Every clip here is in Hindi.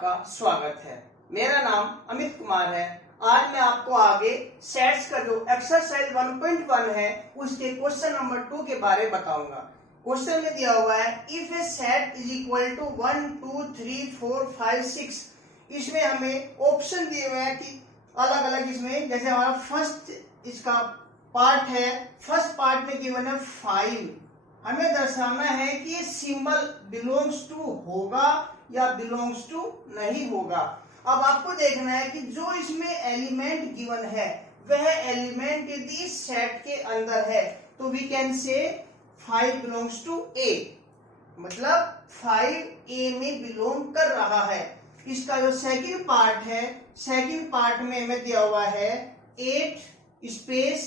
आपका स्वागत है। मेरा नाम अमित कुमार है। आज मैं आपको आगे सेट्स का जो एक्सरसाइज 1.1 है उसके क्वेश्चन नंबर 2 के बारे में बताऊंगा। क्वेश्चन में दिया हुआ है if A set is equal to 1 2 3 4 5 6। इसमें हमें ऑप्शन दिए हुए हैं कि अलग अलग इसमें, जैसे हमारा फर्स्ट इसका पार्ट है, फर्स्ट पार्ट में गिवन है 5। हमें दर्शाना है कि ये सिंबल बिलोंग्स टू होगा या बिलोंग्स टू नहीं होगा। अब आपको देखना है कि जो इसमें एलिमेंट गिवन है वह एलिमेंट यदि सेट के अंदर है तो वी कैन से 5 बिलोंग्स टू ए, मतलब 5 ए में बिलोंग कर रहा है। इसका जो सेकंड पार्ट है, सेकंड पार्ट में हमें दिया हुआ है 8 स्पेस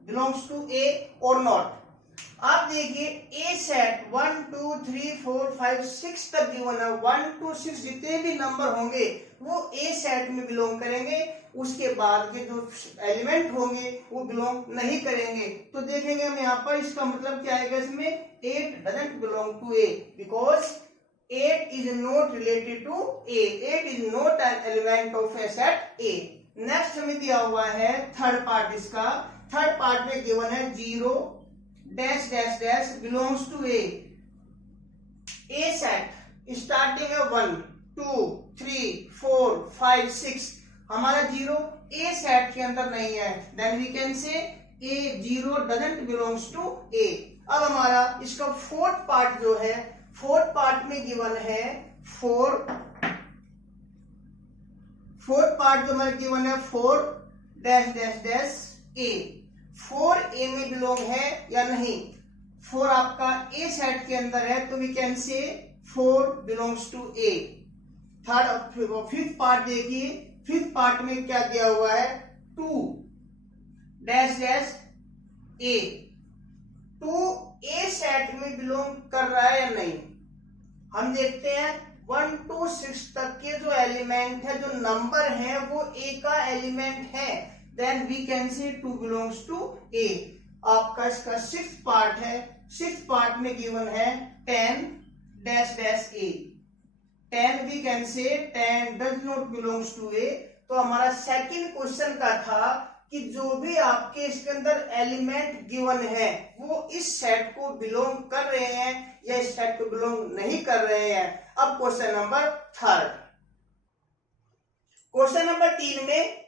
बिलोंग्स टू ए और नॉट। आप देखिए ए सेट 1 2 3 4 5 6 तक गिवन है। 1 2 6 जितने भी नंबर होंगे वो ए सेट में बिलोंग करेंगे, उसके बाद के जो एलिमेंट होंगे वो बिलोंग नहीं करेंगे। तो देखेंगे हम यहाँ पर, इसका मतलब क्या आएगा, इसमें 8 doesn't belong to A because 8 is not related to A. 8 is not an element of a set A. Next हमें दिया हुआ है थर्ड पार्ट। इसका थर्ड पार्ट में गिवन है 0 dash dash dash belongs to A. A set starting है 1 2 3 4 5 6। हमारा 0 ए सेट के अंदर नहीं है, then we can say A 0 doesn't belongs to A. अब हमारा इसका फोर्थ पार्ट जो है, फोर्थ पार्ट में गिवन है 4। फोर्थ पार्ट जो हमारा गिवन है 4 डैश डैश डैश ए। 4 ए में बिलोंग है या नहीं? 4 आपका ए सेट के अंदर है तो we can say 4 belongs to A. Third fifth part देखिए, फिफ्थ पार्ट में क्या दिया हुआ है 2 dash dash A. 2 A set में बिलोंग कर रहा है या नहीं? हम देखते हैं 1 to 6 तक के जो एलिमेंट है, जो नंबर है वो ए का एलिमेंट है, देन वी कैन से 2 बिलोंग्स टू ए। आपका इसका सिक्स्थ पार्ट है, सिक्स्थ पार्ट में गिवन है 10 dash dash A. 10 we can say 10 does not belongs to A. तो हमारा सेकंड क्वेश्चन का था कि जो भी आपके इसके अंदर एलिमेंट गिवन है वो इस सेट को बिलोंग कर रहे हैं या इस सेट को बिलोंग नहीं कर रहे हैं। अब question number third, question number 3 में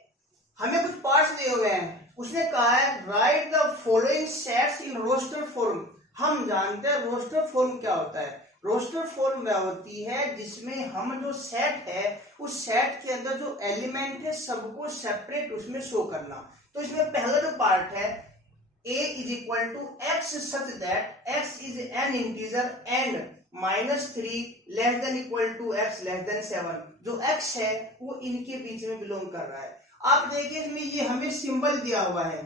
हमें कुछ पार्ट्स दिए हुए हैं। उसने कहा है write the following sets in roster form. हम जानते हैं रोस्टर फॉर्म क्या होता है। रोस्टर फॉर्म वह होती है जिसमें हम जो सेट है उस सेट के अंदर जो एलिमेंट है सबको सेपरेट उसमें शो करना। तो इसमें पहला जो पार्ट है a is equal to x such that x is an integer and -3 less than equal to x less than 7। जो x है वो इनके बीच में बिलोंग कर रहा है। आप देखिए इसमें ये हमें सिंबल दिया हुआ है।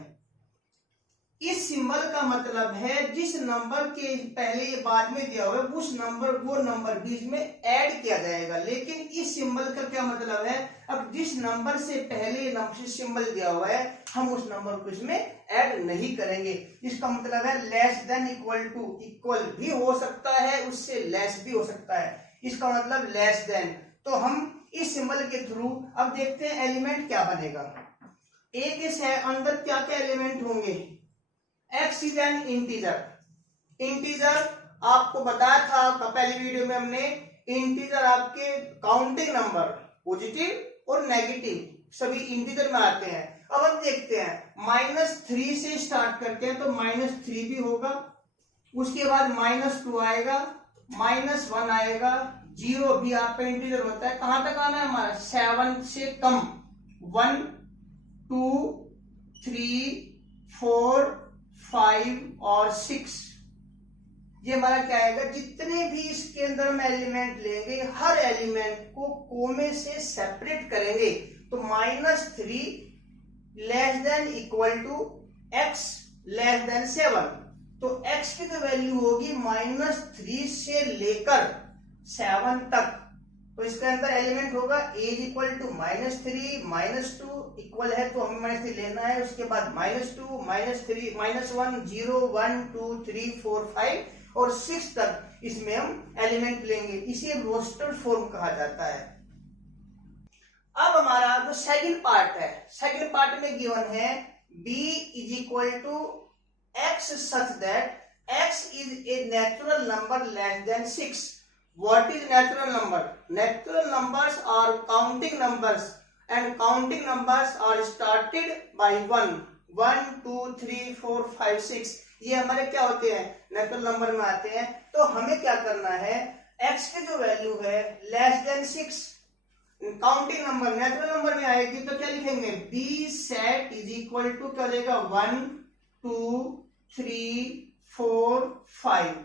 इस सिंबल का मतलब है जिस नंबर के पहले ये बाद में दिया हुआ है उस नंबर वो नंबर बीच में ऐड किया जाएगा। लेकिन इस सिंबल का क्या मतलब है, अब जिस नंबर से पहले सिंबल दिया हुआ है हम उस नंबर को इसमें ऐड नहीं करेंगे। इसका मतलब है less than equal to, equal भी हो सकता है उससे लेस भी हो सकता है, इसका मतलब लेस देन। तो हम इस सिंबल के थ्रू अब देखते हैं एलिमेंट क्या बनेगा। ए के अंदर क्या क्या एलिमेंट होंगे। x is an integer. Integer आपको बताया था पहली वीडियो में हमने, इंटीजर आपके काउंटिंग नंबर पॉजिटिव और नेगेटिव सभी इंटीजर में आते हैं। अब हम देखते हैं -3 से स्टार्ट करते हैं तो -3 भी होगा, उसके बाद -2 आएगा, -1 आएगा, 0 भी आपका इंटीजर होता है। कहां तक आना है हमारा 7 से कम, 1 2 3 4 5 और 6। ये हमारा क्या आएगा, जितने भी इसके अंदर हम एलिमेंट लेंगे हर एलिमेंट को कोमे से सेपरेट करेंगे। तो -3 less than equal to x less than 7। तो x की जो वैल्यू होगी -3 से लेकर 7 तक। तो इसके अंदर एलिमेंट होगा a इक्वल टू -3 -2 इक्वल है तो हमें -3 लेना है, उसके बाद -2 -3 -1 0 1 2 3 4 5 और 6 तक इसमें हम एलिमेंट लेंगे। इसे रोस्टर फॉर्म कहा जाता है। अब हमारा जो सेकंड पार्ट है, सेकंड पार्ट में गिवन है b is equal to x such that x is a natural number less than 6. What is natural number? Natural numbers are counting numbers and counting numbers are started by 1. 1, 2, 3, 4, 5, 6. ये हमारे क्या होते हैं? नेचुरल नंबर में आते हैं. तो हमें क्या करना है? x की जो वैल्यू है less than 6 counting number natural number में आएगी तो क्या लिखेंगे? b set is equal to क्या हो जाएगा? 1, 2, 3, 4, 5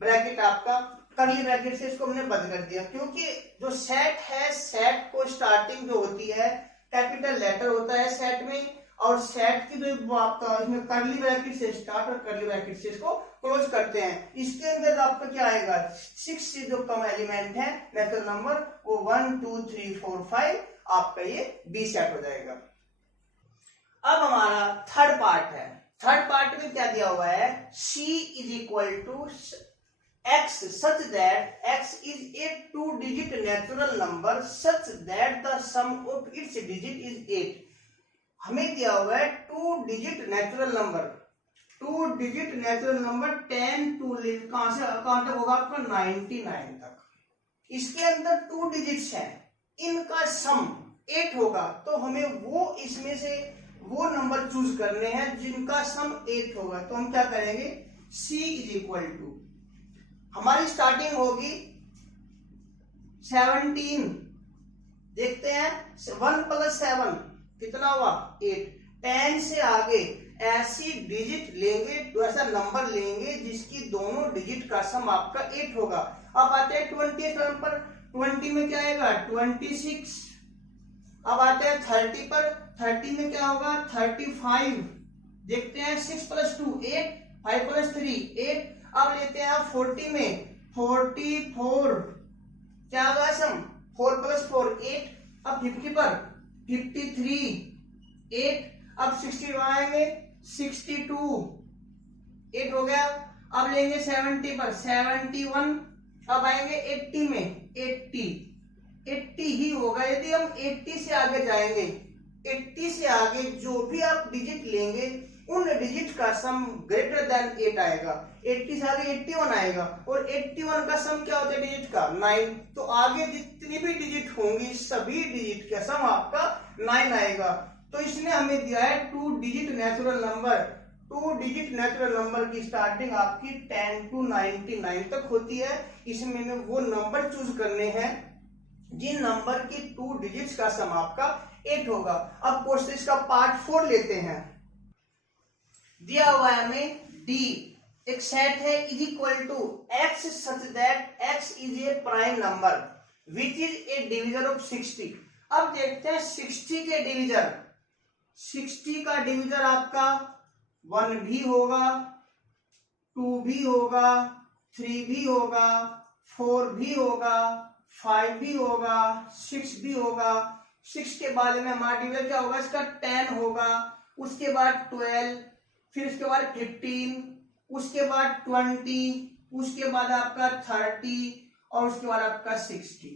ब्रैकेट आपका करली ब्रैकेट से इसको हमने बंद कर दिया, क्योंकि जो सेट है सेट को स्टार्टिंग जो होती है कैपिटल लेटर होता है सेट में, और सेट की जो आपका इसमें करली ब्रैकेट से स्टार्ट और करली ब्रैकेट से इसको क्लोज करते हैं. इसके अंदर आपका क्या आएगा? 6 से जो कम एलिमेंट है नेचुरल नंबर वो 1, 2, 3, 4, 5 आपका ये बी सेट हो जाएगा. अब हमारा थर्ड पार्ट है. थर्ड पार्ट में क्या दिया हुआ है? c is equal to x such that x is a 2-digit natural number such that the sum of its digit is 8. हमें दिया हुआ है 2-digit natural number. 2-digit natural number 10 to कहां तक होगा आपका? 99 तक. इसके अंदर 2 digits हैं, इनका सम 8 होगा, तो हमें वो इसमें से वो नंबर चूज करने हैं जिनका सम 8 होगा. तो हम क्या करेंगे? c इज इक्वल टू हमारी स्टार्टिंग होगी 17. देखते हैं 1 + 7 कितना हुआ? 8. 10 से आगे ऐसी डिजिट लेंगे, तो ऐसा नंबर लेंगे जिसकी दोनों डिजिट का सम आपका 8 होगा. अब आते हैं 20 पर. 20 में क्या आएगा? 26. अब आते हैं 30 पर. 30 में क्या होगा? 35. देखते हैं 6 + 2 8, 5 + 3 8. अब लेते हैं आप 40 में. 44 क्या होगा सम? 4 + 4 8. अब 50 पर 53 8. अब 60 आएंगे 62 8 हो गया. अब लेंगे 70 पर 71. अब आएंगे 80 में 80 ही होगा. यदि हम 80 से आगे जाएंगे, 80 से आगे जो भी आप डिजिट लेंगे उन डिजिट का सम ग्रेटर देन 8 आएगा. 80 से आगे 81 आएगा, और 81 का सम क्या होता है डिजिट का? 9. तो आगे जितनी भी डिजिट होंगी सभी डिजिट का सम आपका 9 आएगा. तो इसने हमें दिया है 2 digit natural number. 2 digit natural number की स्टार्टिंग आपकी 10 to 99 तक होती है. इसमें हमें वो नंबर चूज करने हैं जिन नंबर की 2 डिजिट्स का सम आपका 8 होगा. अब क्वेश्चन का पार्ट 4 लेते हैं. दिया हुआ है हमें d एक सेट है is equal to x such that x is a prime number which is a divisor of 60. अब देखते हैं 60 के डिवीजर. 60 का डिवीजर आपका 1 भी होगा, 2 भी होगा, 3 भी होगा, 4 भी होगा, 5 भी होगा, 6 भी होगा. 6 के बाद में हमारा डिवीजर क्या होगा? इसका 10 होगा. उसके बाद 12, फिर उसके बाद 15, उसके बाद 20, उसके बाद आपका 30, और उसके बाद आपका 60.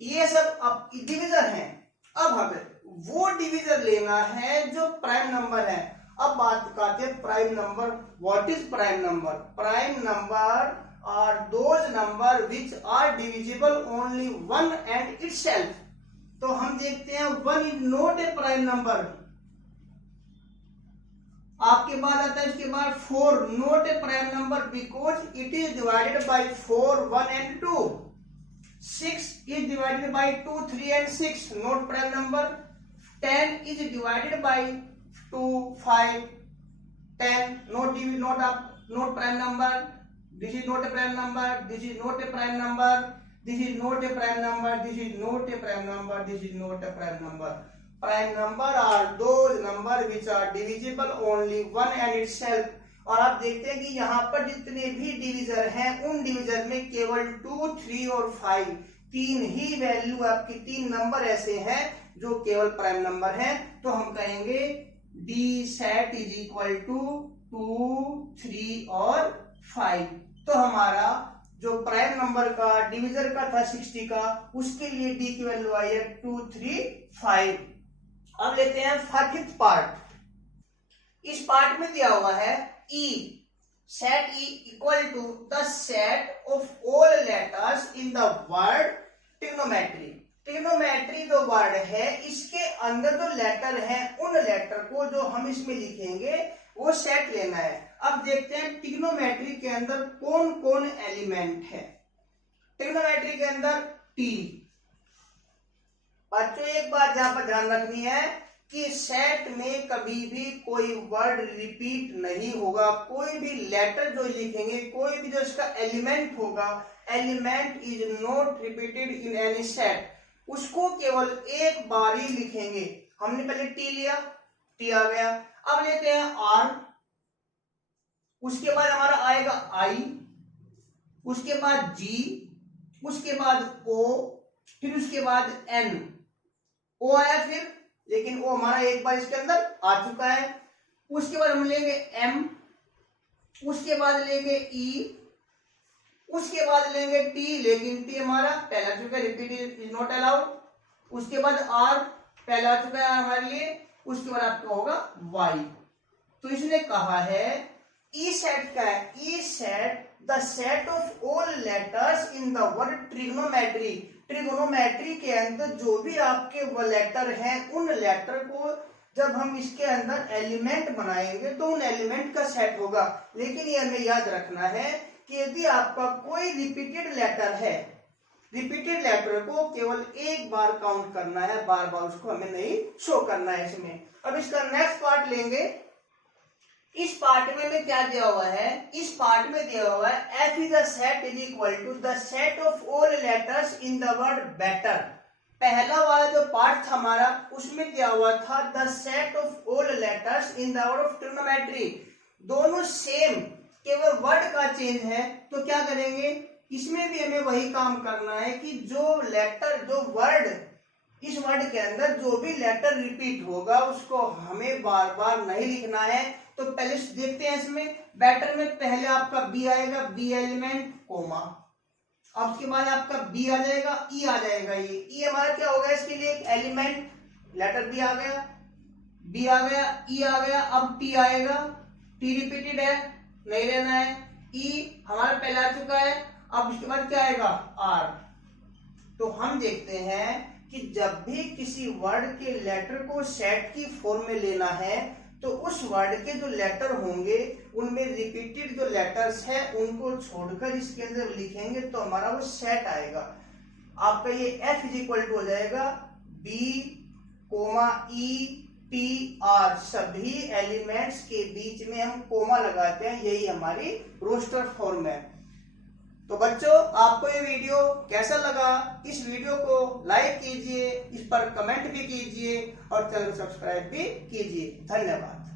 ये सब अब डिवीजर हैं. अब हमें वो डिवीजर लेना है जो प्राइम नंबर है. अब बात करते हैं prime number. What is prime number? Prime number are those number which are divisible only 1 and itself. तो हम देखते हैं 1 is not a prime number. आपके बाद आता है इसके बाद 4 not a prime number because it is divided by 4, 1 and 2. 6 is divided by 2, 3 and 6 not prime number. 10 is divided by 2, 5, 10 not prime number. This is not a prime number. This is not a prime number. This is not a prime number. This is not a prime number. This is not a prime number. Prime number are those number which are divisible only 1 and itself. और आप देखते हैं कि यहाँ पर जितने भी डिवीजर हैं उन डिवीजर में केवल 2, 3 और 5 तीन ही वैल्यू आपकी 3 नंबर ऐसे हैं जो केवल प्राइम नंबर हैं. तो हम कहेंगे D set is equal to 2, 3 और 5. तो हमारा जो प्राइम नंबर का डिविजर का था 60 का, उसके लिए डी की वैल्यू आई है 235। अब लेते हैं फिफ्थ पार्ट। इस पार्ट में दिया हुआ है E, set E equal to the set of all letters in the word trigonometry. Trigonometry जो वर्ड है, इसके अंदर जो लेटर है, उन लेटर को जो हम इसमें लिखेंगे वो सेट लेना है। अब देखते हैं ट्रिग्नोमेट्री के अंदर कौन कौन एलिमेंट है। ट्रिग्नोमेट्री के अंदर टी। बच्चों एक बात यहां पर ध्यान रखनी है कि सेट में कभी भी कोई वर्ड रिपीट नहीं होगा। कोई भी लेटर जो लिखेंगे, कोई भी जो इसका एलिमेंट होगा, element is not repeated in any set, उसको केवल एक बार ही लिखेंगे। हमने पहले टी लिया, टी आ गया। अब लेते हैं आर, उसके बाद हमारा आएगा आई, उसके बाद जी, उसके बाद ओ, फिर उसके बाद एन। ओ आया फिर, लेकिन वो हमारा एक बार इसके अंदर आ चुका है। उसके बाद हम लेंगे एम, उसके बाद लेंगे ई, उसके बाद लेंगे टी, लेकिन टी हमारा पहला चुका है, रिपीट इज नॉट अलाउड। उसके बाद आर पहला आ चुका है हमारे लिए, उसके बाद आपका होगा वाई। तो इसने कहा है ई सेट का है, E set the set of all letters in the word trigonometry. Trigonometry के अंदर जो भी आपके वो लेटर हैं, उन लेटर को जब हम इसके अंदर एलिमेंट बनाएंगे तो उन एलिमेंट का सेट होगा। लेकिन ये हमें याद रखना है कि यदि आपका कोई रिपीटेड लेटर है, रिपीटेड लेटर को केवल एक बार काउंट करना है, बार बार उसको हमें नहीं शो करना है इसमें। अब इसका नेक्स्ट पार्ट लेंगे। इस पार्ट में क्या दिया हुआ है, इस पार्ट में दिया हुआ है F is a set is equal to the set of all letters in the word better. पहला वाला जो पार्ट था हमारा, उसमें दिया हुआ था the set of all letters in the word of trigonometry. दोनों सेम, केवल वर्ड का चेंज है। तो क्या करेंगे, इसमें भी हमें वही काम करना है कि जो लेटर, जो वर्ड, इस वर्ड के अंदर जो भी लेटर रिपीट होगा उसको हमें बार बार नहीं लिखना है। तो पहले देखते हैं इसमें बैटर में पहले आपका बी आएगा, बी एलिमेंट कोमा, अब उसके बाद आपका बी आ जाएगा, ई आ जाएगा। ये ई हमारा क्या होगा, इसके लिए एक एलिमेंट, लेटर बी आ गया, बी आ गया, ई आ गया। अब टी आएगा, टी रिपीटेड है, नहीं लेना है। ई हमारा पहले आ चुका है, अब उसके बाद क्या आएगा, आर। तो हम देखते हैं कि जब भी किसी वर्ड के लेटर को सेट की फॉर्म में लेना है तो उस वर्ड के जो लेटर होंगे उनमें रिपीटेड जो लेटर्स है उनको छोड़कर इसके अंदर लिखेंगे तो हमारा वो सेट आएगा। आपका ये एफ इज इक्वल टू हो जाएगा B comma E T R. सभी एलिमेंट्स के बीच में हम कोमा लगाते हैं, यही हमारी रोस्टर फॉर्म है। तो बच्चों, आपको ये वीडियो कैसा लगा? इस वीडियो को लाइक कीजिए, इस पर कमेंट भी कीजिए और चैनल को सब्सक्राइब भी कीजिए। धन्यवाद।